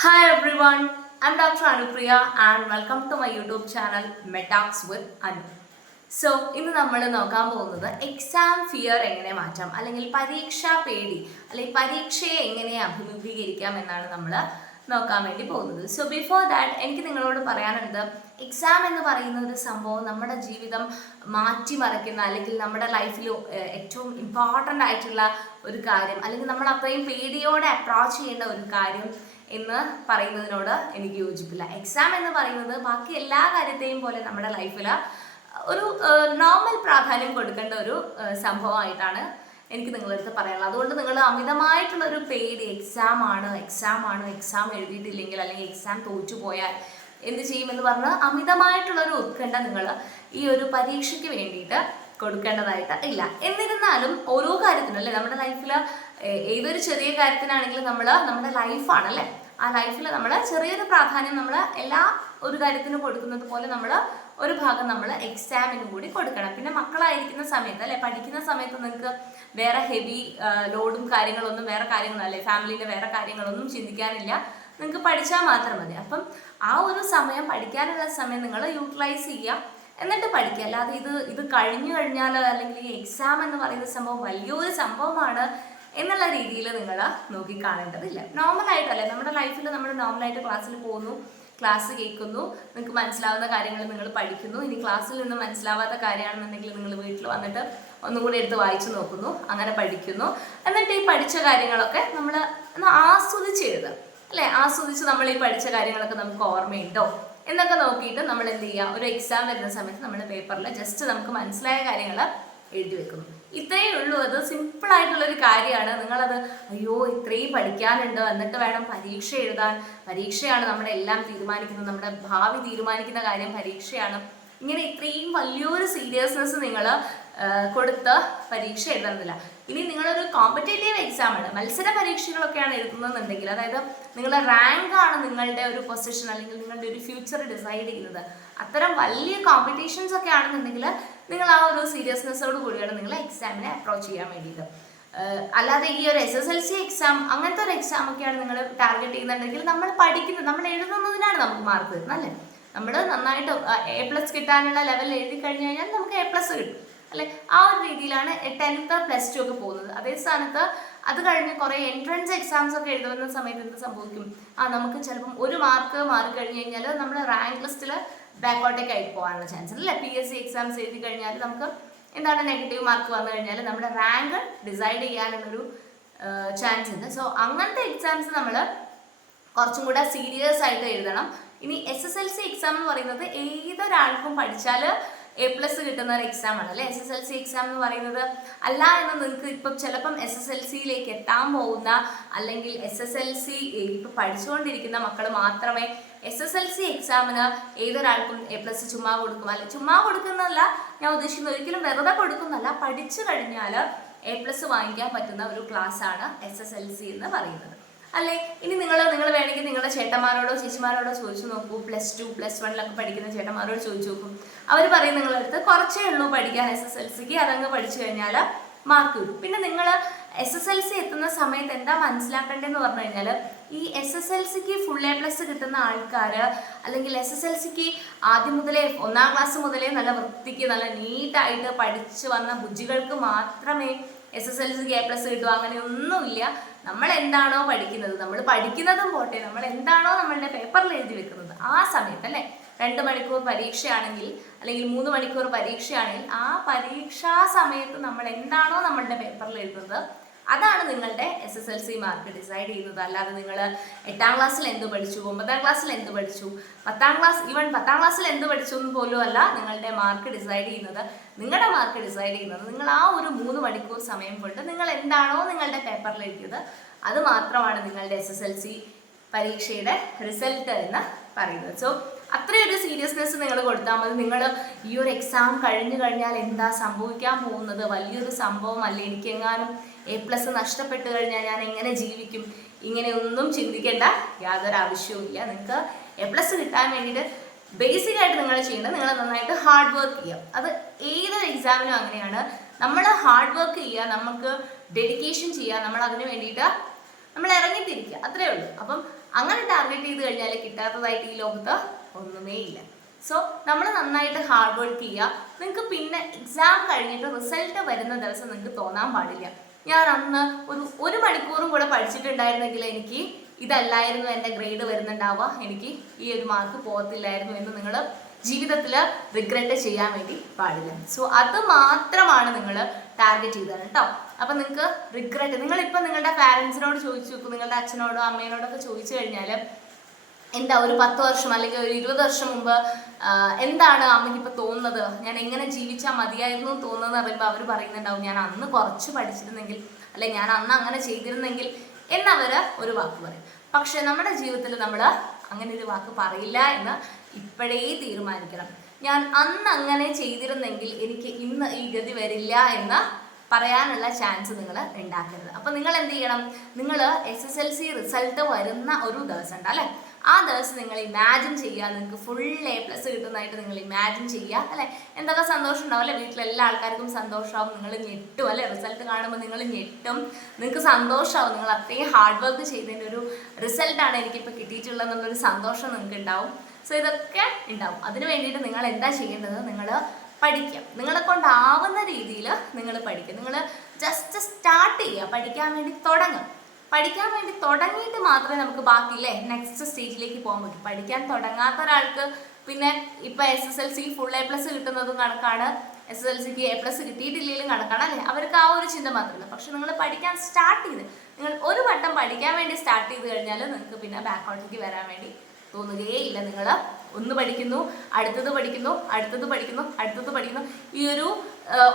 Hi everyone, I'm Dr. Anupriya and welcome to my YouTube channel Metalks with Anu. So ഇന്ന് നമ്മൾ നോക്കാൻ പോകുന്നത് exam fear എങ്ങനെ മാറ്റാം അല്ലെങ്കിൽ പരീക്ഷാ പേടി അല്ലെങ്കിൽ പരീക്ഷയെ എങ്ങനെ അഭിമുഖീകരിക്കാം എന്നാണ് നമ്മൾ നോക്കാൻ വേണ്ടി പോകുന്നത്. സോ ബിഫോർ ദാറ്റ് എനിക്ക് നിങ്ങളോട് പറയാനുള്ളത്, എക്സാം എന്ന് പറയുന്ന ഒരു സംഭവം നമ്മുടെ ജീവിതം മാറ്റിമറിക്കുന്ന അല്ലെങ്കിൽ നമ്മുടെ ലൈഫിൽ ഏറ്റവും ഇമ്പോർട്ടൻ്റ് ആയിട്ടുള്ള ഒരു കാര്യം, അല്ലെങ്കിൽ നമ്മൾ അത്രയും പേടിയോടെ അപ്രോച്ച് ചെയ്യേണ്ട ഒരു കാര്യം എന്ന് പറയുന്നതിനോട് എനിക്ക് യോജിപ്പില്ല. എക്സാം എന്ന് പറയുന്നത് ബാക്കി എല്ലാ കാര്യത്തെയും പോലെ നമ്മുടെ ലൈഫിൽ ഒരു നോർമൽ പ്രാധാന്യം കൊടുക്കേണ്ട ഒരു സംഭവമായിട്ടാണ് എനിക്ക് നിങ്ങളടുത്ത് പറയാനുള്ളത്. അതുകൊണ്ട് നിങ്ങൾ അമിതമായിട്ടുള്ളൊരു പേടി, എക്സാം എഴുതിയിട്ടില്ലെങ്കിൽ അല്ലെങ്കിൽ എക്സാം തോറ്റുപോയാൽ എന്ത് ചെയ്യുമെന്ന് പറഞ്ഞാൽ അമിതമായിട്ടുള്ളൊരു ഉത്കണ്ഠ നിങ്ങൾ ഈ ഒരു പരീക്ഷയ്ക്ക് വേണ്ടിയിട്ട് കൊടുക്കേണ്ടതായിട്ട് ഇല്ല. എന്നിരുന്നാലും ഓരോ കാര്യത്തിനും അല്ലേ, നമ്മുടെ ലൈഫിൽ ഏതൊരു ചെറിയ കാര്യത്തിനാണെങ്കിലും നമ്മുടെ ലൈഫാണല്ലേ, ആ ലൈഫിൽ നമ്മൾ ചെറിയൊരു പ്രാധാന്യം നമ്മൾ എല്ലാ ഒരു കാര്യത്തിനും കൊടുക്കുന്നത് പോലെ നമ്മൾ ഒരു ഭാഗം നമ്മൾ എക്സാമിനും കൂടി കൊടുക്കണം. പിന്നെ മക്കളായിരിക്കുന്ന സമയത്ത് അല്ലെ, പഠിക്കുന്ന സമയത്ത് നിങ്ങൾക്ക് വേറെ ഹെവി ലോഡും കാര്യങ്ങളൊന്നും, വേറെ കാര്യങ്ങളല്ലേ, ഫാമിലിയിലെ വേറെ കാര്യങ്ങളൊന്നും ചിന്തിക്കാനില്ല, നിങ്ങൾക്ക് പഠിച്ചാൽ മാത്രം മതി. അപ്പം ആ ഒരു സമയം, പഠിക്കാനുള്ള സമയം നിങ്ങൾ യൂട്ടിലൈസ് ചെയ്യുക, എന്നിട്ട് പഠിക്കുക. അല്ലാതെ ഇത് കഴിഞ്ഞു കഴിഞ്ഞാൽ അല്ലെങ്കിൽ ഈ എക്സാം എന്ന് പറയുന്ന സംഭവം വലിയൊരു സംഭവമാണ് എന്നുള്ള രീതിയിൽ നിങ്ങൾ നോക്കിക്കാണേണ്ടതില്ല. നോർമലായിട്ടല്ലേ നമ്മുടെ ലൈഫിൽ നമ്മൾ നോർമലായിട്ട് ക്ലാസ്സിൽ പോകുന്നു, ക്ലാസ് കേൾക്കുന്നു, നിങ്ങൾക്ക് മനസ്സിലാവുന്ന കാര്യങ്ങൾ നിങ്ങൾ പഠിക്കുന്നു. ഇനി ക്ലാസ്സിൽ നിന്ന് മനസ്സിലാവാത്ത കാര്യമാണെന്നുണ്ടെങ്കിൽ നിങ്ങൾ വീട്ടിൽ വന്നിട്ട് ഒന്നും കൂടി എടുത്ത് വായിച്ചു നോക്കുന്നു, അങ്ങനെ പഠിക്കുന്നു. എന്നിട്ട് ഈ പഠിച്ച കാര്യങ്ങളൊക്കെ നമ്മൾ ആസ്വദിച്ച് എഴുതുക അല്ലേ, ആസ്വദിച്ച് നമ്മൾ ഈ പഠിച്ച കാര്യങ്ങളൊക്കെ നമുക്ക് ഓർമ്മയുണ്ടോ എന്നൊക്കെ നോക്കിയിട്ട് നമ്മൾ എന്ത് ചെയ്യുക, ഒരു എക്സാം വരുന്ന സമയത്ത് നമ്മൾ പേപ്പറിൽ ജസ്റ്റ് നമുക്ക് മനസ്സിലായ കാര്യങ്ങൾ എഴുതി വെക്കുന്നു. ഇത്രയേ ഉള്ളൂ. അത് സിമ്പിളായിട്ടുള്ളൊരു കാര്യമാണ്. നിങ്ങളത് അയ്യോ ഇത്രയും പഠിക്കാനുണ്ട് എന്നിട്ട് വേണം പരീക്ഷ എഴുതാൻ, പരീക്ഷയാണ് നമ്മുടെ എല്ലാം തീരുമാനിക്കുന്നത്, നമ്മുടെ ഭാവി തീരുമാനിക്കുന്ന കാര്യം പരീക്ഷയാണ്, ഇങ്ങനെ ഇത്രയും വലിയൊരു സീരിയസ്നെസ് നിങ്ങൾ കൊടുത്ത് പരീക്ഷ എഴുതുന്നില്ല. ഇനി നിങ്ങളൊരു കോമ്പറ്റേറ്റീവ് എക്സാമാണ്, മത്സര പരീക്ഷകളൊക്കെയാണ് എഴുതുന്നതെന്നുണ്ടെങ്കിൽ, അതായത് നിങ്ങളുടെ റാങ്കാണ് നിങ്ങളുടെ ഒരു പൊസിഷൻ അല്ലെങ്കിൽ നിങ്ങളുടെ ഒരു ഫ്യൂച്ചർ ഡിസൈഡ് ചെയ്യുന്നത്, അത്തരം വലിയ കോമ്പറ്റീഷൻസ് ഒക്കെ ആണെന്നുണ്ടെങ്കിൽ നിങ്ങൾ ആ ഒരു സീരിയസ്നെസ്സോട് കൂടിയാണ് നിങ്ങൾ എക്സാമിനെ അപ്രോച്ച് ചെയ്യാൻ വേണ്ടിയിട്ട്. അല്ലാതെ ഈ ഒരു SSLC എക്സാം അങ്ങനത്തെ ഒരു എക്സാം ഒക്കെയാണ് നിങ്ങൾ ടാർഗറ്റ് ചെയ്യുന്നുണ്ടെങ്കിൽ, നമ്മൾ പഠിക്കുന്നത്, നമ്മൾ എഴുതുന്നതിനാണ് നമുക്ക് മാർക്ക് കിട്ടുന്നത് അല്ലേ. നമ്മൾ നന്നായിട്ട് A+ കിട്ടാനുള്ള ലെവലിൽ എഴുതി കഴിഞ്ഞു കഴിഞ്ഞാൽ നമുക്ക് A+ കിട്ടും അല്ലെ. ആ ഒരു രീതിയിലാണ് 10th +2 ഒക്കെ പോകുന്നത്. അതേ സ്ഥാനത്ത് അത് കഴിഞ്ഞ് കുറേ എൻട്രൻസ് എക്സാംസ് ഒക്കെ എഴുതുന്ന സമയത്ത് എന്ത് സംഭവിക്കും, നമുക്ക് ചിലപ്പം ഒരു മാർക്ക് മാറി കഴിഞ്ഞ് കഴിഞ്ഞാൽ നമ്മൾ റാങ്ക് ലിസ്റ്റിൽ ബാക്കോട്ടേക്ക് ആയിട്ട് പോകാനുള്ള ചാൻസ് ഉണ്ട് അല്ലേ. PSC എക്സാംസ് എഴുതി കഴിഞ്ഞാൽ നമുക്ക് എന്താണ് നെഗറ്റീവ് മാർക്ക് വന്നു കഴിഞ്ഞാൽ നമ്മുടെ റാങ്ക് ഡിസൈഡ് ചെയ്യാനുള്ളൊരു ചാൻസ് ഉണ്ട്. സോ അങ്ങനത്തെ എക്സാംസ് നമ്മൾ കുറച്ചും കൂടെ സീരിയസ് ആയിട്ട് എഴുതണം. ഇനി SSLC എക്സാം എന്ന് പറയുന്നത് ഏതൊരാൾക്കും പഠിച്ചാൽ A+ കിട്ടുന്ന ഒരു എക്സാം ആണ് അല്ലേ. SSLC എക്സാം എന്ന് പറയുന്നത് അല്ല എന്ന് നിങ്ങൾക്ക് ഇപ്പം ചിലപ്പം SSLCയിലേക്ക് എത്താൻ പോകുന്ന അല്ലെങ്കിൽ SSLC ഇപ്പം പഠിച്ചുകൊണ്ടിരിക്കുന്ന മക്കൾ മാത്രമേ SSLC എക്സാമിന് ഏതൊരാൾക്കും A+ ചുമ്മാ കൊടുക്കും, അല്ലെ ചുമ്മാ കൊടുക്കുന്നതല്ല ഞാൻ ഉദ്ദേശിക്കുന്നത്, ഒരിക്കലും വെറുതെ കൊടുക്കുന്നതല്ല, പഠിച്ചു കഴിഞ്ഞാൽ A+ വാങ്ങിക്കാൻ പറ്റുന്ന ഒരു ക്ലാസ്സാണ് SSLC എന്ന് പറയുന്നത് അല്ലേ. ഇനി നിങ്ങൾ വേണമെങ്കിൽ നിങ്ങളുടെ ചേട്ടന്മാരോടോ ചേച്ചിമാരോടോ ചോദിച്ചു നോക്കൂ, +2 +1 പഠിക്കുന്ന ചേട്ടന്മാരോട് ചോദിച്ചു നോക്കും, അവർ പറയും നിങ്ങളുടെ അടുത്ത് കുറച്ചേ ഉള്ളൂ പഠിക്കാൻ SSLCക്ക്, അതങ്ങ് പഠിച്ചു കഴിഞ്ഞാൽ മാർക്ക് കിട്ടും. പിന്നെ നിങ്ങൾ SSLC എത്തുന്ന സമയത്ത് എന്താ മനസ്സിലാക്കേണ്ടതെന്ന് പറഞ്ഞു കഴിഞ്ഞാൽ, ഈ SSLCക്ക് ഫുൾ A+ കിട്ടുന്ന ആൾക്കാർ അല്ലെങ്കിൽ SSLCക്ക് ആദ്യം മുതലേ 1ാം ക്ലാസ് മുതലേ നല്ല വൃത്തിക്ക് നല്ല നീറ്റായിട്ട് പഠിച്ചു വന്ന ബുജ്ജികൾക്ക് മാത്രമേ SSLCക്ക് A+ കിട്ടും. അങ്ങനെയൊന്നുമില്ല. നമ്മൾ എന്താണോ പഠിക്കുന്നത്, നമ്മൾ പഠിക്കുന്നതും പോട്ടെ, നമ്മൾ എന്താണോ നമ്മളുടെ പേപ്പറിൽ എഴുതി വെക്കുന്നത് ആ സമയത്ത് അല്ലേ, 2 മണിക്കൂർ പരീക്ഷയാണെങ്കിൽ അല്ലെങ്കിൽ 3 മണിക്കൂർ പരീക്ഷയാണെങ്കിൽ ആ പരീക്ഷാ സമയത്ത് നമ്മൾ എന്താണോ നമ്മളുടെ പേപ്പറിൽ എഴുതുന്നത് അതാണ് നിങ്ങളുടെ SSLC മാർക്ക് ഡിസൈഡ് ചെയ്യുന്നത്. അല്ലാതെ നിങ്ങൾ 8ാം ക്ലാസ്സിൽ എന്ത് പഠിച്ചു, 9ാം ക്ലാസ്സിൽ എന്ത് പഠിച്ചു, 10ാം ക്ലാസ്സിൽ എന്ത് പഠിച്ചു എന്ന് പോലും അല്ല നിങ്ങളുടെ മാർക്ക് ഡിസൈഡ് ചെയ്യുന്നത്. നിങ്ങളുടെ മാർക്ക് ഡിസൈഡ് ചെയ്യുന്നത് നിങ്ങൾ ആ ഒരു 3 മണിക്കൂർ സമയം കൊണ്ട് നിങ്ങൾ എന്താണോ നിങ്ങളുടെ പേപ്പറിൽ എഴുതിയത് അത് മാത്രമാണ് നിങ്ങളുടെ SSLC പരീക്ഷയുടെ റിസൾട്ട് എന്ന് പറയുന്നത്. സോ അത്രയൊരു സീരിയസ്നെസ് നിങ്ങൾ കൊടുത്താൽ മതി. നിങ്ങൾ ഈ ഒരു എക്സാം കഴിഞ്ഞു കഴിഞ്ഞാൽ എന്താ സംഭവിക്കാൻ പോകുന്നത്, വലിയൊരു സംഭവമല്ലേ, എനിക്കെങ്ങാനും A+ നഷ്ടപ്പെട്ട് കഴിഞ്ഞാൽ ഞാൻ എങ്ങനെ ജീവിക്കും, ഇങ്ങനെയൊന്നും ചിന്തിക്കേണ്ട യാതൊരു ആവശ്യവുമില്ല. നിങ്ങൾക്ക് A+ കിട്ടാൻ വേണ്ടിയിട്ട് ബേസിക് ആയിട്ട് നിങ്ങൾ ചെയ്യേണ്ടത്, നിങ്ങൾ നന്നായിട്ട് ഹാർഡ് വർക്ക് ചെയ്യുക. അത് ഏതൊരു എക്സാമിനും അങ്ങനെയാണ്. നമ്മൾ ഹാർഡ് വർക്ക് ചെയ്യുക, നമുക്ക് ഡെഡിക്കേഷൻ ചെയ്യുക, നമ്മൾ അതിന് വേണ്ടിയിട്ട് നമ്മൾ ഇറങ്ങിത്തിരിക്കുക, അത്രേ ഉള്ളൂ. അപ്പം അങ്ങനെ ടാർഗറ്റ് ചെയ്ത് കഴിഞ്ഞാൽ കിട്ടാത്തതായിട്ട് ഈ ലോകത്ത് ഒന്നുമേ ഇല്ല. സോ നമ്മൾ നന്നായിട്ട് ഹാർഡ് വർക്ക് ചെയ്യുക. നിങ്ങൾക്ക് പിന്നെ എക്സാം കഴിഞ്ഞിട്ട് റിസൾട്ട് വരുന്ന ദിവസം നിങ്ങൾക്ക് തോന്നാൻ പാടില്ല ഞാൻ അന്ന് ഒരു മണിക്കൂറും കൂടെ പഠിച്ചിട്ടുണ്ടായിരുന്നെങ്കിൽ എനിക്ക് ഇതല്ലായിരുന്നു എൻ്റെ ഗ്രേഡ് വരുന്നുണ്ടാവുക, എനിക്ക് ഈ ഒരു മാർക്ക് പോകത്തില്ലായിരുന്നു എന്ന് നിങ്ങൾ ജീവിതത്തിൽ റിഗ്രറ്റ് ചെയ്യാൻ വേണ്ടി പാടില്ല. സോ അത് മാത്രമാണ് നിങ്ങൾ ടാർഗറ്റ് ചെയ്തത് കേട്ടോ. അപ്പം നിങ്ങൾക്ക് റിഗ്രറ്റ്, നിങ്ങളിപ്പോൾ നിങ്ങളുടെ പാരൻസിനോട് ചോദിച്ചു നോക്കും, നിങ്ങളുടെ അച്ഛനോടോ അമ്മേനോടൊക്കെ ചോദിച്ചു കഴിഞ്ഞാൽ എന്താ ഒരു 10 വർഷം അല്ലെങ്കിൽ ഒരു 20 വർഷം മുമ്പ് എന്താണ് അമ്മയ്ക്ക് ഇപ്പോൾ തോന്നുന്നത്, ഞാൻ എങ്ങനെ ജീവിച്ചാൽ മതിയായിരുന്നു തോന്നുന്നത് പറയുമ്പോൾ അവർ പറയുന്നുണ്ടാവും ഞാൻ അന്ന് കുറച്ച് പഠിച്ചിരുന്നെങ്കിൽ, അല്ലെ ഞാൻ അന്ന് അങ്ങനെ ചെയ്തിരുന്നെങ്കിൽ എന്നവർ ഒരു വാക്ക് പറയും. പക്ഷെ നമ്മുടെ ജീവിതത്തിൽ നമ്മൾ അങ്ങനെ ഒരു വാക്ക് പറയില്ല എന്ന് ഇപ്പോഴേ തീരുമാനിക്കണം. ഞാൻ അന്ന് അങ്ങനെ ചെയ്തിരുന്നെങ്കിൽ എനിക്ക് ഇന്ന് ഈ ഗതി വരില്ല എന്ന് പറയാനുള്ള ചാൻസ് നിങ്ങൾ ഉണ്ടാക്കരുത്. അപ്പം നിങ്ങൾ എന്ത് ചെയ്യണം, നിങ്ങൾ SSLC റിസൾട്ട് വരുന്ന ഒരു ദിവസം ഉണ്ട് അല്ലേ, ആ ദിവസം നിങ്ങൾ ഇമാജിൻ ചെയ്യുക, നിങ്ങൾക്ക് ഫുൾ A+ കിട്ടുന്നതായിട്ട് നിങ്ങൾ ഇമാജിൻ ചെയ്യുക അല്ലേ. എന്തൊക്കെ സന്തോഷം ഉണ്ടാവും അല്ലേ, വീട്ടിലെല്ലാ ആൾക്കാർക്കും സന്തോഷമാവും, നിങ്ങൾ ഞെട്ടും അല്ലേ, റിസൾട്ട് കാണുമ്പോൾ നിങ്ങൾ ഞെട്ടും, നിങ്ങൾക്ക് സന്തോഷമാവും, നിങ്ങൾ അത്രയും ഹാർഡ് വർക്ക് ചെയ്തതിൻ്റെ ഒരു റിസൾട്ടാണ് എനിക്കിപ്പോൾ കിട്ടിയിട്ടുള്ളതെന്നുള്ളൊരു സന്തോഷം നിങ്ങൾക്ക് ഉണ്ടാവും. സോ ഇതൊക്കെ ഉണ്ടാവും. അതിന് വേണ്ടിയിട്ട് നിങ്ങൾ എന്താ ചെയ്യേണ്ടത്, നിങ്ങൾ പഠിക്കുക, നിങ്ങളെ കൊണ്ടാവുന്ന രീതിയിൽ നിങ്ങൾ പഠിക്കുക. നിങ്ങൾ ജസ്റ്റ് സ്റ്റാർട്ട് ചെയ്യുക, പഠിക്കാൻ വേണ്ടി തുടങ്ങുക. പഠിക്കാൻ വേണ്ടി തുടങ്ങിയിട്ട് മാത്രമേ നമുക്ക് ബാക്കിയില്ലേ നെക്സ്റ്റ് സ്റ്റേജിലേക്ക് പോകാൻ പറ്റും. പഠിക്കാൻ തുടങ്ങാത്ത ഒരാൾക്ക് പിന്നെ ഇപ്പം SSLC ഫുൾ A+ കിട്ടുന്നതും കണക്കാണ്, SSLCക്ക് A+ കിട്ടിയിട്ടില്ലെങ്കിലും കണക്കാണ് അല്ലേ, അവർക്ക് ആ ഒരു ചിന്ത മാത്രമല്ല. പക്ഷെ നിങ്ങൾ പഠിക്കാൻ സ്റ്റാർട്ട് ചെയ്ത്, നിങ്ങൾ ഒരു വട്ടം പഠിക്കാൻ വേണ്ടി സ്റ്റാർട്ട് ചെയ്ത് കഴിഞ്ഞാൽ നിങ്ങൾക്ക് പിന്നെ ബാക്കൗട്ടിലേക്ക് വരാൻ വേണ്ടി തോന്നുകയില്ല. നിങ്ങൾ ഒന്ന് പഠിക്കുന്നു, അടുത്തത് പഠിക്കുന്നു, അടുത്തത് പഠിക്കുന്നു, അടുത്തത് പഠിക്കുന്നു, ഈ ഒരു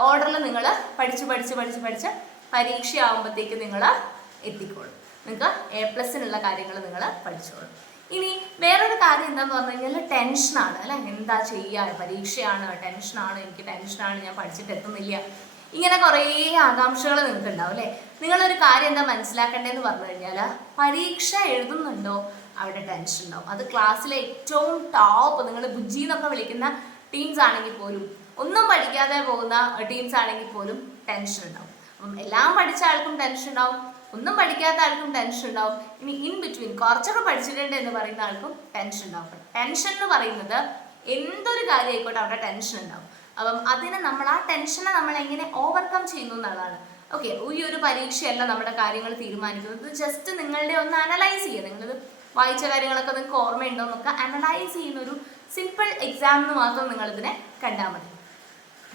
ഓർഡറിൽ നിങ്ങൾ പഠിച്ച് പഠിച്ച് പഠിച്ച് പഠിച്ച് പരീക്ഷയാകുമ്പോഴത്തേക്ക് നിങ്ങൾ എത്തിക്കോളും. നിങ്ങൾക്ക് A+നുള്ള കാര്യങ്ങൾ നിങ്ങൾ പഠിച്ചോളും. ഇനി വേറൊരു കാര്യം എന്താണെന്ന് പറഞ്ഞു കഴിഞ്ഞാൽ ടെൻഷനാണ് അല്ലേ. എന്താ ചെയ്യുക, പരീക്ഷയാണ്, ടെൻഷനാണ്, എനിക്ക് ടെൻഷനാണ്, ഞാൻ പഠിച്ചിട്ട് എത്തുന്നില്ല, ഇങ്ങനെ കുറേ ആകാംക്ഷകൾ നിങ്ങൾക്ക് ഉണ്ടാവും അല്ലേ. നിങ്ങളൊരു കാര്യം എന്താ മനസ്സിലാക്കേണ്ടതെന്ന് പറഞ്ഞു കഴിഞ്ഞാൽ പരീക്ഷ എഴുതുന്നുണ്ടോ അവിടെ ടെൻഷൻ ഉണ്ടാവും. അത് ക്ലാസ്സിലെ ഏറ്റവും ടോപ്പ്, നിങ്ങൾ ബുജ്ജി എന്നൊക്കെ വിളിക്കുന്ന ടീംസ് ആണെങ്കിൽ പോലും, ഒന്നും പഠിക്കാതെ പോകുന്ന ടീംസ് ആണെങ്കിൽ പോലും ടെൻഷൻ ഉണ്ടാവും. അപ്പം എല്ലാം പഠിച്ച ആൾക്കും ടെൻഷൻ ഉണ്ടാവും, ഒന്നും പഠിക്കാത്ത ആൾക്കും ടെൻഷൻ ഉണ്ടാവും, ഇനി ഇൻ ബിറ്റ്വീൻ കുറച്ചൊക്കെ പഠിച്ചിട്ടുണ്ട് എന്ന് പറയുന്ന ആൾക്കും ടെൻഷൻ ഉണ്ടാവും. ടെൻഷൻ എന്ന് പറയുന്നത് എന്തൊരു കാര്യം ആയിക്കോട്ടെ അവിടെ ടെൻഷൻ ഉണ്ടാവും. അപ്പം അതിനെ നമ്മൾ ആ ടെൻഷനെ നമ്മൾ എങ്ങനെ ഓവർകം ചെയ്യുന്നു എന്നുള്ളതാണ്. ഓക്കെ, ഈ ഒരു പരീക്ഷയല്ല നമ്മുടെ കാര്യങ്ങൾ തീരുമാനിക്കുന്നത്. ജസ്റ്റ് നിങ്ങളുടെ ഒന്ന് അനലൈസ് ചെയ്യുക, നിങ്ങളിത് വായിച്ച കാര്യങ്ങളൊക്കെ നിങ്ങൾക്ക് ഓർമ്മയുണ്ടോ എന്നൊക്കെ അനലൈസ് ചെയ്യുന്നൊരു സിമ്പിൾ എക്സാം എന്ന് മാത്രം നിങ്ങളിതിനെ കണ്ടാൽ മതി.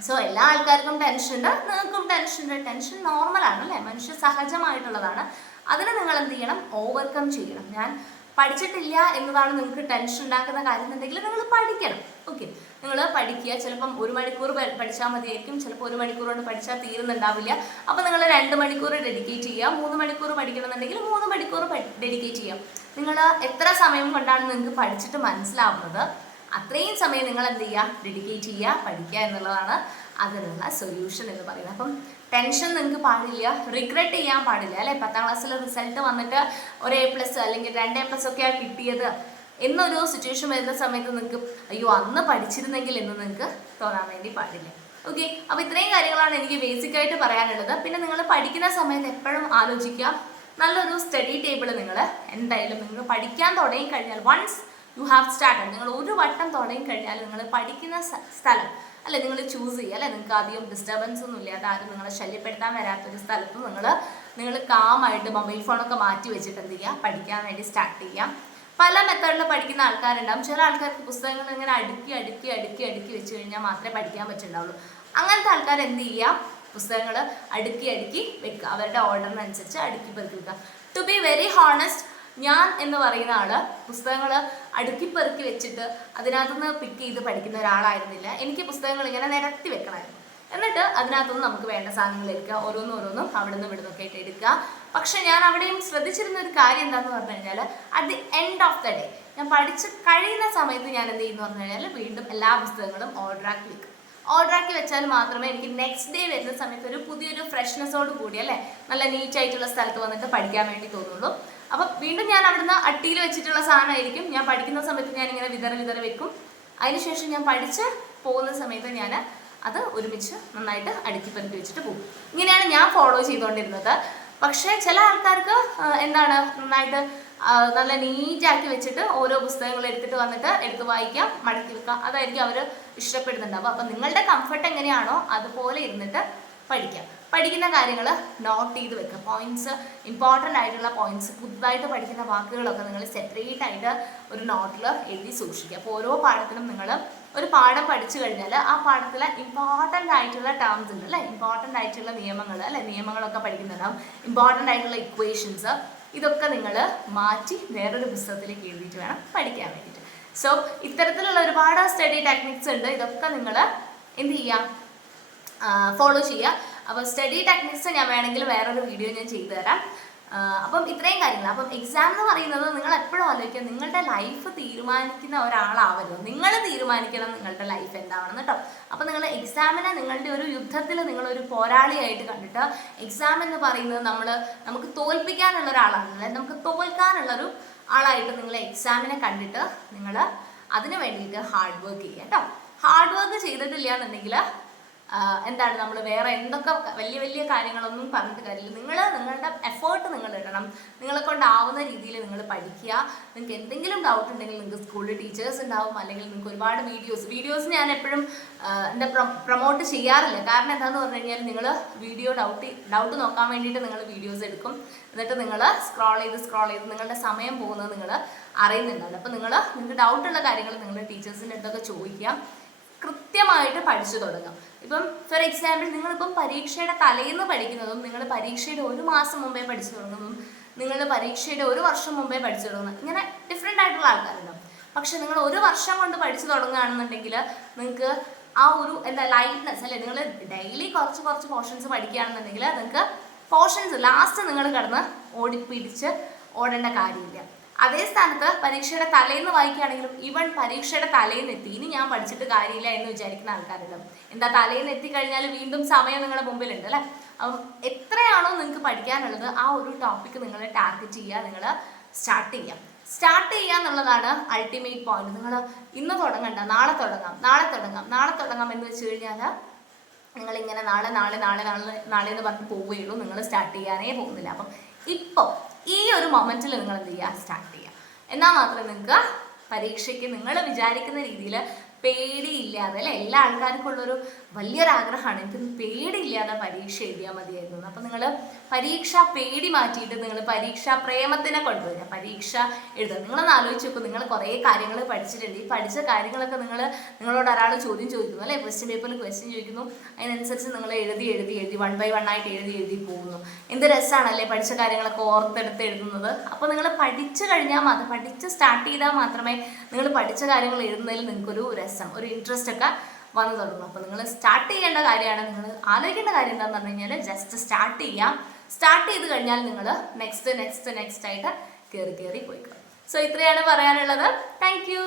സോ എല്ലാ ആൾക്കാർക്കും ടെൻഷൻ ഉണ്ട്, നിങ്ങൾക്കും ടെൻഷൻ ഉണ്ട്. ടെൻഷൻ നോർമലാണ് അല്ലേ, മനുഷ്യ സഹജമായിട്ടുള്ളതാണ്. അതിനെ നിങ്ങൾ എന്ത് ചെയ്യണം, ഓവർകം ചെയ്യണം. ഞാൻ പഠിച്ചിട്ടില്ല എന്നതാണ് നിങ്ങൾക്ക് ടെൻഷൻ ഉണ്ടാക്കുന്ന കാര്യം എന്നുണ്ടെങ്കിൽ നിങ്ങൾ പഠിക്കണം. ഓക്കെ, നിങ്ങൾ പഠിക്കുക. ചിലപ്പം 1 മണിക്കൂർ പഠിച്ചാൽ മതിയായിരിക്കും, ചിലപ്പോൾ 1 മണിക്കൂർ കൊണ്ട് പഠിച്ചാൽ തീരുന്നുണ്ടാവില്ല. അപ്പോൾ നിങ്ങൾ 2 മണിക്കൂർ ഡെഡിക്കേറ്റ് ചെയ്യുക. 3 മണിക്കൂർ പഠിക്കണമെന്നുണ്ടെങ്കിൽ 3 മണിക്കൂർ ഡെഡിക്കേറ്റ് ചെയ്യാം. നിങ്ങൾ എത്ര സമയം കൊണ്ടാണ് നിങ്ങൾക്ക് പഠിച്ചിട്ട് മനസ്സിലാവുന്നത് അത്രയും സമയം നിങ്ങൾ എന്ത് ചെയ്യുക, ഡെഡിക്കേറ്റ് ചെയ്യുക, പഠിക്കുക എന്നുള്ളതാണ് അതിനുള്ള സൊല്യൂഷൻ എന്ന് പറയുന്നത്. അപ്പം ടെൻഷൻ നിങ്ങൾക്ക് പാടില്ല, റിഗ്രറ്റ് ചെയ്യാൻ പാടില്ല അല്ലേ. 10ാം ക്ലാസ്സിൽ റിസൾട്ട് വന്നിട്ട് ഒരു A+ അല്ലെങ്കിൽ 2 A+ ഒക്കെയാണ് കിട്ടിയത് എന്നൊരു സിറ്റുവേഷൻ വരുന്ന സമയത്ത് നിങ്ങൾക്ക് അയ്യോ അന്ന് പഠിച്ചിരുന്നെങ്കിൽ എന്ന് നിങ്ങൾക്ക് തോന്നാൻ വേണ്ടി പാടില്ല. ഓക്കെ, അപ്പോൾ ഇത്രയും കാര്യങ്ങളാണ് എനിക്ക് ബേസിക്കായിട്ട് പറയാനുള്ളത്. പിന്നെ നിങ്ങൾ പഠിക്കുന്ന സമയത്ത് എപ്പോഴും ആലോചിക്കുക, നല്ലൊരു സ്റ്റഡി ടേബിൾ നിങ്ങൾ എന്തായാലും നിങ്ങൾ പഠിക്കാൻ തുടങ്ങിക്കഴിഞ്ഞാൽ വൺസ് യു ഹാവ് സ്റ്റാർട്ടഡ്, നിങ്ങൾ ഒരു വട്ടം തുടങ്ങിക്കഴിഞ്ഞാൽ നിങ്ങൾ പഠിക്കുന്ന സ്ഥലം അല്ലെ നിങ്ങൾ ചൂസ് ചെയ്യുക അല്ലെ. നിങ്ങൾക്ക് അധികം ഡിസ്റ്റർബൻസ് ഒന്നും ഇല്ലാതെ ആരും നിങ്ങളെ ശല്യപ്പെടുത്താൻ വരാത്തൊരു സ്ഥലത്ത് നിങ്ങൾ കാമായിട്ട് മൊബൈൽ ഫോണൊക്കെ മാറ്റി വെച്ചിട്ട് എന്ത് ചെയ്യുക, പഠിക്കാൻ വേണ്ടി സ്റ്റാർട്ട് ചെയ്യാം. പല മെത്തേഡിൽ പഠിക്കുന്ന ആൾക്കാരുണ്ടാവും. ചില ആൾക്കാർക്ക് പുസ്തകങ്ങൾ ഇങ്ങനെ അടുക്കി അടുക്കി അടുക്കി അടുക്കി വെച്ച് കഴിഞ്ഞാൽ മാത്രമേ പഠിക്കാൻ പറ്റുന്നുണ്ടാവുള്ളൂ. അങ്ങനത്തെ ആൾക്കാർ എന്ത് ചെയ്യുക, പുസ്തകങ്ങൾ അടുക്കി അടുക്കി വെക്കുക, അവരുടെ ഓർഡറിനനുസരിച്ച് അടുക്കി പെറുക്കി വെക്കുക. ടു ബി വെരി ഹോണസ്റ്റ്, ഞാൻ എന്ന് പറയുന്ന ആള് പുസ്തകങ്ങൾ അടുക്കി പെറുക്കി വെച്ചിട്ട് അതിനകത്തുനിന്ന് പിക്ക് ചെയ്ത് പഠിക്കുന്ന ഒരാളായിരുന്നില്ല. എനിക്ക് പുസ്തകങ്ങൾ ഇങ്ങനെ നിരത്തി വെക്കണമായിരുന്നു. എന്നിട്ട് അതിനകത്തുനിന്ന് നമുക്ക് വേണ്ട സാധനങ്ങൾ എടുക്കുക, ഓരോന്നും അവിടെ നിന്ന് ഇവിടെ നിന്നൊക്കെ ആയിട്ട് എടുക്കുക. പക്ഷെ ഞാൻ അവിടെയും ശ്രദ്ധിച്ചിരുന്ന ഒരു കാര്യം എന്താണെന്ന് പറഞ്ഞു കഴിഞ്ഞാൽ at the end of the day ഞാൻ പഠിച്ച് കഴിയുന്ന സമയത്ത് ഞാൻ എന്ത് ചെയ്യുന്നു പറഞ്ഞു കഴിഞ്ഞാൽ വീണ്ടും എല്ലാ പുസ്തകങ്ങളും ഓർഡറാക്കി വെക്കും. ഓർഡറാക്കി വെച്ചാൽ മാത്രമേ എനിക്ക് നെക്സ്റ്റ് ഡേ വരുന്ന സമയത്ത് ഒരു പുതിയൊരു ഫ്രഷ്നെസ്സോട് കൂടി അല്ലേ നല്ല നീറ്റായിട്ടുള്ള സ്ഥലത്ത് വന്നിട്ട് പഠിക്കാൻ വേണ്ടി തോന്നുള്ളൂ. അപ്പം വീണ്ടും ഞാൻ അവിടുന്ന് അട്ടിയിൽ വെച്ചിട്ടുള്ള സാധനമായിരിക്കും ഞാൻ പഠിക്കുന്ന സമയത്ത് ഞാനിങ്ങനെ വിതറി വെക്കും. അതിനുശേഷം ഞാൻ പഠിച്ച് പോകുന്ന സമയത്ത് ഞാൻ അത് ഒരുമിച്ച് നന്നായിട്ട് അടുക്കി പെറുക്കി വെച്ചിട്ട് പോകും. ഇങ്ങനെയാണ് ഞാൻ ഫോളോ ചെയ്തുകൊണ്ടിരുന്നത്. പക്ഷേ ചില ആൾക്കാർക്ക് എന്താണ് നന്നായിട്ട് നല്ല നീറ്റാക്കി വെച്ചിട്ട് ഓരോ പുസ്തകങ്ങൾ എടുത്തിട്ട് വന്നിട്ട് എടുത്ത് വായിക്കാം, മടക്കി വെക്കാം. അതായിരിക്കും അവർ ഇഷ്ടപ്പെടുന്നുണ്ടാവും. അപ്പം നിങ്ങളുടെ കംഫർട്ട് എങ്ങനെയാണോ അതുപോലെ ഇരുന്നിട്ട് പഠിക്കാം. പഠിക്കുന്ന കാര്യങ്ങൾ നോട്ട് ചെയ്ത് വെക്കുക. പോയിന്റ്സ്, ഇമ്പോർട്ടൻ്റ് ആയിട്ടുള്ള പോയിന്റ്സ്, പുതുതായിട്ട് പഠിക്കുന്ന വാക്കുകളൊക്കെ നിങ്ങൾ സെപ്പറേറ്റ് ആയിട്ട് ഒരു നോട്ടിൽ എഴുതി സൂക്ഷിക്കുക. അപ്പോൾ ഓരോ പാഠത്തിനും നിങ്ങൾ ഒരു പാഠം പഠിച്ചു കഴിഞ്ഞാൽ ആ പാഠത്തിലെ ഇമ്പോർട്ടൻ്റ് ആയിട്ടുള്ള ടേംസ് ഉണ്ട് അല്ലേ, ഇമ്പോർട്ടൻ്റ് ആയിട്ടുള്ള നിയമങ്ങൾ അല്ലെ, നിയമങ്ങളൊക്കെ പഠിക്കുന്നുണ്ടാവും, ഇമ്പോർട്ടൻ്റ് ആയിട്ടുള്ള ഇക്വേഷൻസ്, ഇതൊക്കെ നിങ്ങൾ മാറ്റി വേറൊരു പുസ്തകത്തിലേക്ക് എഴുതിയിട്ട് വേണം പഠിക്കാൻ വേണ്ടിയിട്ട്. സോ ഇത്തരത്തിലുള്ള ഒരുപാട് സ്റ്റഡി ടെക്നിക്സ് ഉണ്ട്. ഇതൊക്കെ നിങ്ങൾ എന്ത് ചെയ്യുക, ഫോളോ ചെയ്യുക. അപ്പോൾ സ്റ്റഡി ടെക്നിക്സ് ഞാൻ വേണമെങ്കിൽ വേറൊരു വീഡിയോ ഞാൻ ചെയ്തു തരാം. അപ്പം ഇത്രയും കാര്യങ്ങൾ. അപ്പം എക്സാം എന്ന് പറയുന്നത് നിങ്ങൾ എപ്പോഴും ആലോചിക്കുക, നിങ്ങളുടെ ലൈഫ് തീരുമാനിക്കുന്ന ഒരാളാവരുത്, നിങ്ങൾ തീരുമാനിക്കണം നിങ്ങളുടെ ലൈഫ് എന്താണെന്ന് കേട്ടോ. അപ്പം നിങ്ങൾ എക്സാമിനെ നിങ്ങളുടെ ഒരു യുദ്ധത്തിൽ നിങ്ങളൊരു പോരാളിയായിട്ട് കണ്ടിട്ട്, എക്സാം എന്ന് പറയുന്നത് നമുക്ക് തോൽപ്പിക്കാനുള്ള ഒരാളാണല്ലേ, നമുക്ക് തോൽക്കാനുള്ളൊരു ആളായിട്ട് നിങ്ങൾ എക്സാമിനെ കണ്ടിട്ട് നിങ്ങൾ അതിന് വേണ്ടിയിട്ട് ഹാർഡ് വർക്ക് ചെയ്യുക കേട്ടോ. ഹാർഡ് വർക്ക് ചെയ്തിട്ടില്ല എന്നുണ്ടെങ്കിൽ എന്താണ്, നമ്മൾ വേറെ എന്തൊക്കെ വലിയ വലിയ കാര്യങ്ങളൊന്നും പറഞ്ഞിട്ട് കാര്യമില്ല. നിങ്ങളുടെ എഫേർട്ട് നിങ്ങൾ ഇടണം. നിങ്ങളെ കൊണ്ടാവുന്ന രീതിയിൽ നിങ്ങൾ പഠിക്കുക. നിങ്ങൾക്ക് എന്തെങ്കിലും ഡൗട്ട് ഉണ്ടെങ്കിൽ നിങ്ങൾക്ക് സ്കൂളിൽ ടീച്ചേഴ്സ് ഉണ്ടാവും, അല്ലെങ്കിൽ നിങ്ങൾക്ക് ഒരുപാട് വീഡിയോസ് ഞാൻ എപ്പോഴും പ്രൊമോട്ട് ചെയ്യാറില്ല. കാരണം എന്താണെന്ന് പറഞ്ഞു കഴിഞ്ഞാൽ നിങ്ങൾ വീഡിയോ ഡൗട്ട് നോക്കാൻ വേണ്ടിയിട്ട് നിങ്ങൾ വീഡിയോസ് എടുക്കും, എന്നിട്ട് നിങ്ങൾ സ്ക്രോൾ ചെയ്ത് നിങ്ങളുടെ സമയം പോകുന്നത് നിങ്ങൾ അറിയുന്നുണ്ടാവില്ല. അപ്പോൾ നിങ്ങൾക്ക് ഡൗട്ടുള്ള കാര്യങ്ങൾ നിങ്ങൾ ടീച്ചേഴ്സിൻ്റെ അടുത്തൊക്കെ ചോദിക്കാം, കൃത്യമായിട്ട് പഠിച്ചു തുടങ്ങാം. ഇപ്പം ഫോർ എക്സാമ്പിൾ നിങ്ങളിപ്പം പരീക്ഷയുടെ തലേന്ന് പഠിക്കുന്നതും നിങ്ങൾ പരീക്ഷയുടെ 1 മാസം മുമ്പേ പഠിച്ചു തുടങ്ങുന്നതും നിങ്ങൾ പരീക്ഷയുടെ 1 വർഷം മുമ്പേ പഠിച്ചു തുടങ്ങുന്നത്, ഇങ്ങനെ ഡിഫറെൻ്റ് ആയിട്ടുള്ള ആൾക്കാരുണ്ടാവും. പക്ഷെ നിങ്ങൾ 1 വർഷം കൊണ്ട് പഠിച്ചു തുടങ്ങുകയാണെന്നുണ്ടെങ്കിൽ നിങ്ങൾക്ക് ആ ഒരു ലൈറ്റ്നെസ് അല്ലേ, നിങ്ങൾ ഡെയിലി കുറച്ച് പോർഷൻസ് പഠിക്കുകയാണെന്നുണ്ടെങ്കിൽ നിങ്ങൾക്ക് പോർഷൻസ് ലാസ്റ്റ് നിങ്ങൾ കിടന്ന് ഓടിപ്പിടിച്ച് ഓടേണ്ട കാര്യമില്ല. അതേ സ്ഥാനത്ത് പരീക്ഷയുടെ തലേന്ന് വായിക്കുകയാണെങ്കിലും ഈവൻ പരീക്ഷയുടെ തലേന്ന് എത്തി, ഇനി ഞാൻ പഠിച്ചിട്ട് കാര്യമില്ല എന്ന് വിചാരിക്കുന്ന ആൾക്കാരുണ്ട്. എന്താ, തലേന്ന് എത്തിക്കഴിഞ്ഞാൽ വീണ്ടും സമയം നിങ്ങളുടെ മുമ്പിലുണ്ട് അല്ലേ. അപ്പം എത്രയാണോ നിങ്ങൾക്ക് പഠിക്കാനുള്ളത് ആ ഒരു ടോപ്പിക്ക് നിങ്ങൾ ടാർഗറ്റ് ചെയ്യുക, നിങ്ങൾ സ്റ്റാർട്ട് ചെയ്യുക എന്നുള്ളതാണ് അൾട്ടിമേറ്റ് പോയിന്റ്. നിങ്ങൾ ഇന്ന് തുടങ്ങണ്ട, നാളെ തുടങ്ങാം എന്ന് വെച്ച് കഴിഞ്ഞാൽ നിങ്ങളിങ്ങനെ നാളെ എന്ന് പറഞ്ഞ് പോവുകയുള്ളൂ, നിങ്ങൾ സ്റ്റാർട്ട് ചെയ്യാനേ പോകുന്നില്ല. അപ്പം ഇപ്പോൾ ഈ ഒരു മൊമെൻറ്റിൽ നിങ്ങൾ എന്ത് ചെയ്യുക, സ്റ്റാർട്ട് ചെയ്യുക. എന്നാൽ മാത്രമേ നിങ്ങൾക്ക് പരീക്ഷയ്ക്ക് നിങ്ങൾ വിചാരിക്കുന്ന രീതിയിൽ പേടിയില്ലാതെ അല്ലെ, എല്ലാ ആൾക്കാർക്കും ഉള്ളൊരു വലിയൊരാഗ്രഹമാണ് എനിക്ക് പേടിയില്ലാതെ പരീക്ഷ എഴുതിയാൽ മതിയായിരുന്നു. അപ്പം നിങ്ങൾ പരീക്ഷ പേടി മാറ്റിയിട്ട് നിങ്ങൾ പരീക്ഷാ പ്രേമത്തിനെ കൊണ്ടുവരിക, പരീക്ഷ എഴുതുക. നിങ്ങളൊന്ന് ആലോചിച്ച് നോക്കും, നിങ്ങൾ കുറേ കാര്യങ്ങൾ പഠിച്ചിട്ടുണ്ട്. ഈ പഠിച്ച കാര്യങ്ങളൊക്കെ നിങ്ങളോട് ഒരാൾ ചോദ്യം ചോദിക്കുന്നു അല്ലേ, ക്വസ്റ്റ്യൻ പേപ്പറിൽ ക്വസ്റ്റ്യൻ ചോദിക്കുന്നു, അതിനനുസരിച്ച് നിങ്ങൾ എഴുതി 1 by 1 ആയിട്ട് എഴുതി പോകുന്നു. എന്ത് രസമാണല്ലേ പഠിച്ച കാര്യങ്ങളൊക്കെ ഓർത്തെടുത്ത് എഴുതുന്നത്. അപ്പോൾ നിങ്ങൾ പഠിച്ചു കഴിഞ്ഞാൽ മാത്രം, പഠിച്ച് സ്റ്റാർട്ട് ചെയ്താൽ മാത്രമേ നിങ്ങൾ പഠിച്ച കാര്യങ്ങൾ എഴുതുന്നതിൽ നിങ്ങൾക്കൊരു രസം, ഒരു ഇൻട്രസ്റ്റ് ഒക്കെ വന്നു തുടങ്ങും. അപ്പോൾ നിങ്ങൾ സ്റ്റാർട്ട് ചെയ്യേണ്ട കാര്യമാണ്, നിങ്ങൾ ആലോചിക്കേണ്ട കാര്യം എന്താണെന്ന് പറഞ്ഞു കഴിഞ്ഞാൽ ജസ്റ്റ് സ്റ്റാർട്ട് ചെയ്ത് കഴിഞ്ഞാൽ നിങ്ങൾ നെക്സ്റ്റ് ആയിട്ട് കയറി പോയിക്കോ. സോ ഇത്രയാണ് പറയാനുള്ളത്. Thank you.